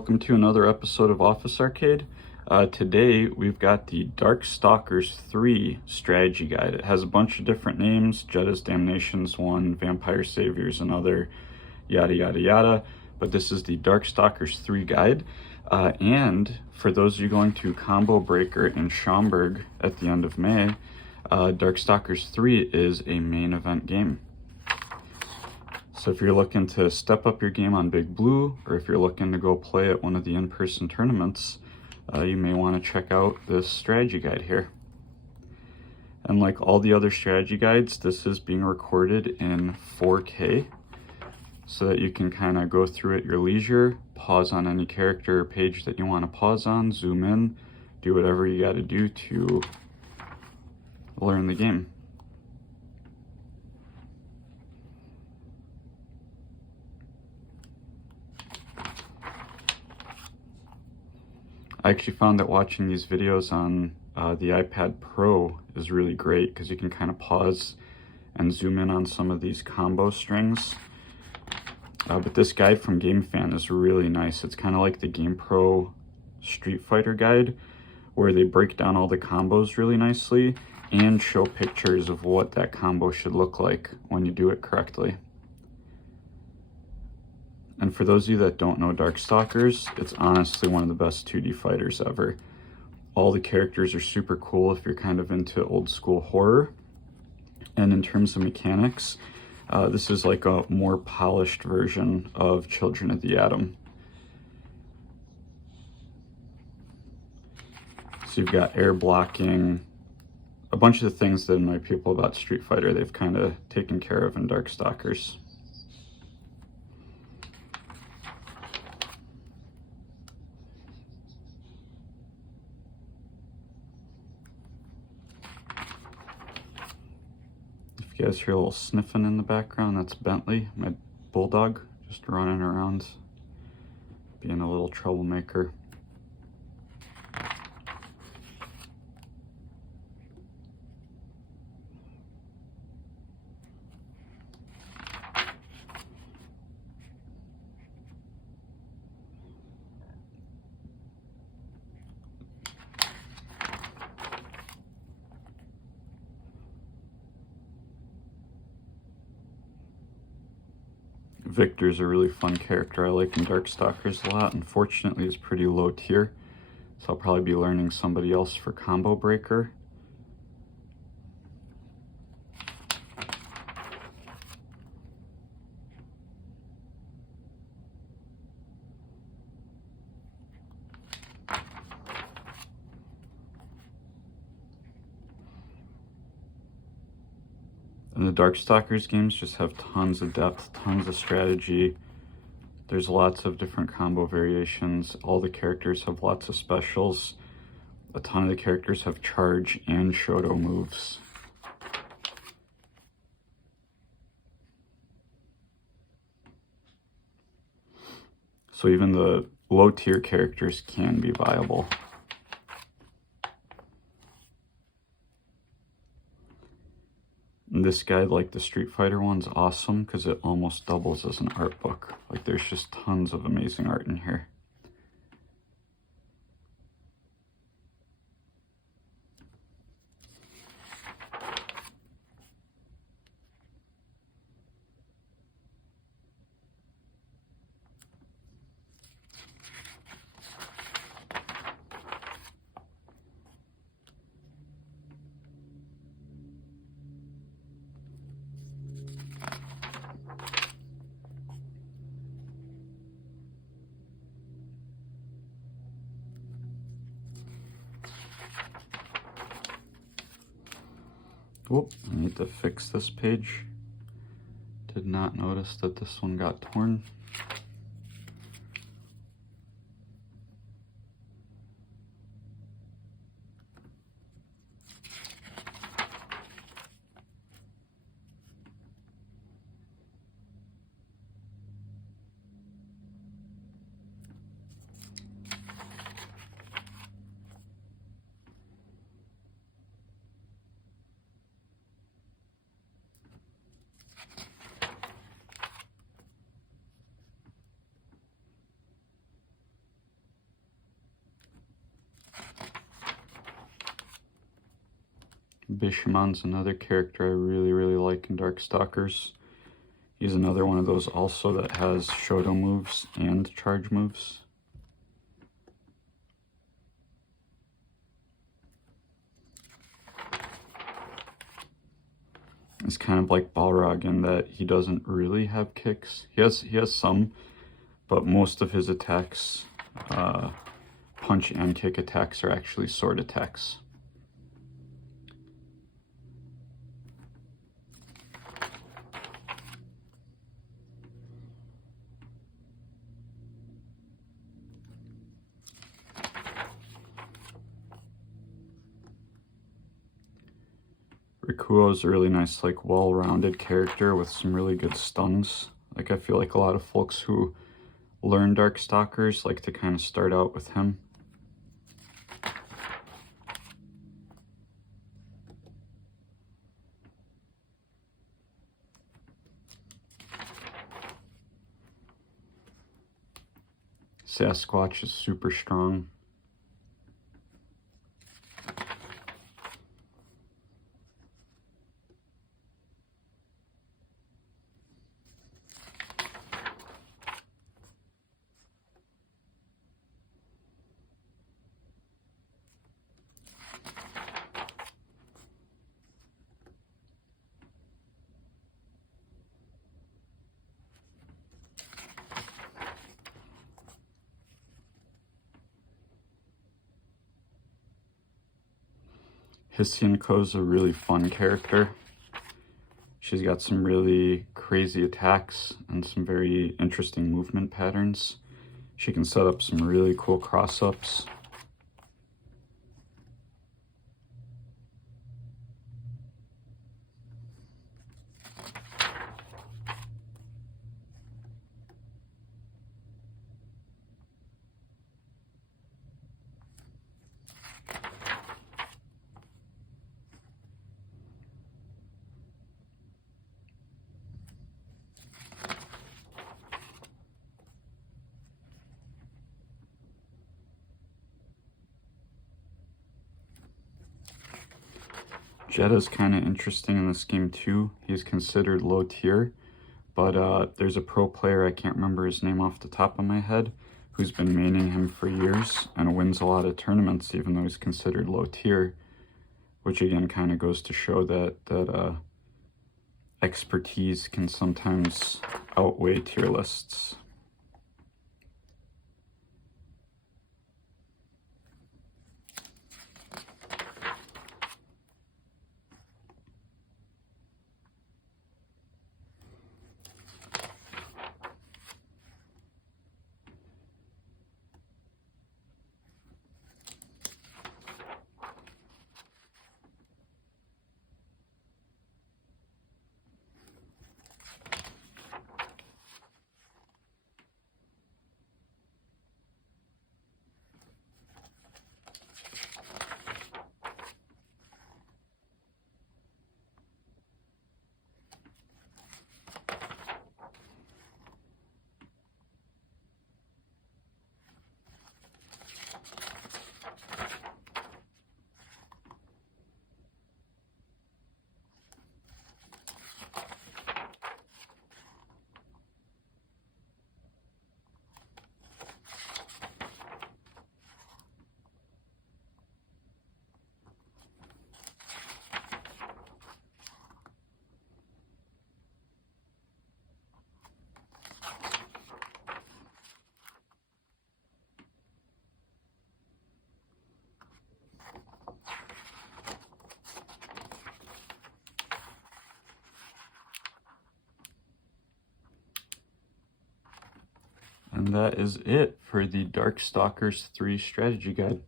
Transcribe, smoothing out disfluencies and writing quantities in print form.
welcome to another episode of Office Arcade. Today we've got the Darkstalkers 3 strategy guide. It has a bunch of different names. Jedah's Damnation's one, Vampire Savior's another, yada yada yada. But this is the Darkstalkers 3 guide. And for those of you going to Combo Breaker in Schaumburg at the end of May, Darkstalkers 3 is a main event game. So if you're looking to step up your game on Big Blue, or if you're looking to go play at one of the in-person tournaments, you may want to check out this strategy guide here. And like all the other strategy guides, this is being recorded in 4K so that you can kind of go through at your leisure, pause on any character or page that you want to pause on, zoom in, do whatever you got to do to learn the game. I actually found that watching these videos on the iPad Pro is really great because you can kind of pause and zoom in on some of these combo strings. But this guide from Gamefan is really nice. It's kind of like the GamePro Street Fighter guide where they break down all the combos really nicely and show pictures of what that combo should look like when you do it correctly. And for those of you that don't know Darkstalkers, it's honestly one of the best 2D fighters ever. All the characters are super cool if you're kind of into old school horror. And in terms of mechanics, this is like a more polished version of Children of the Atom. So you've got air blocking, a bunch of the things that annoy people about Street Fighter, they've kind of taken care of in Darkstalkers. You guys hear a little sniffing in the background? That's Bentley, my bulldog, just running around, being a little troublemaker. Victor's a really fun character I like in Darkstalkers a lot. Unfortunately, he's pretty low tier, so I'll probably be learning somebody else for Combo Breaker. And the Darkstalkers games just have tons of depth, tons of strategy. There's lots of different combo variations. All the characters have lots of specials. A ton of the characters have charge and Shoto moves. So even the low tier characters can be viable. And this guide, like the Street Fighter one's awesome because it almost doubles as an art book. Like there's just tons of amazing art in here. Whoop, I need to fix this page. Did not notice that this one got torn. Bishamon's another character I really like in Darkstalkers. He's another one of those also that has Shoto moves and charge moves. It's kind of like Balrog in that he doesn't really have kicks. He has some, but most of his attacks, punch and kick attacks, are actually sword attacks. Rikuo is a really nice, like, well-rounded character with some really good stuns. Like, I feel like a lot of folks who learn Darkstalkers like to kind of start out with him. Sasquatch is super strong. Hysinoko's a really fun character. She's got some really crazy attacks and some very interesting movement patterns. She can set up some really cool cross-ups. Jedah's kind of interesting in this game too. He's considered low tier, but there's a pro player, I can't remember his name off the top of my head, who's been maining him for years and wins a lot of tournaments even though he's considered low tier, which again kind of goes to show that expertise can sometimes outweigh tier lists. And that is it for the Darkstalkers 3 strategy guide.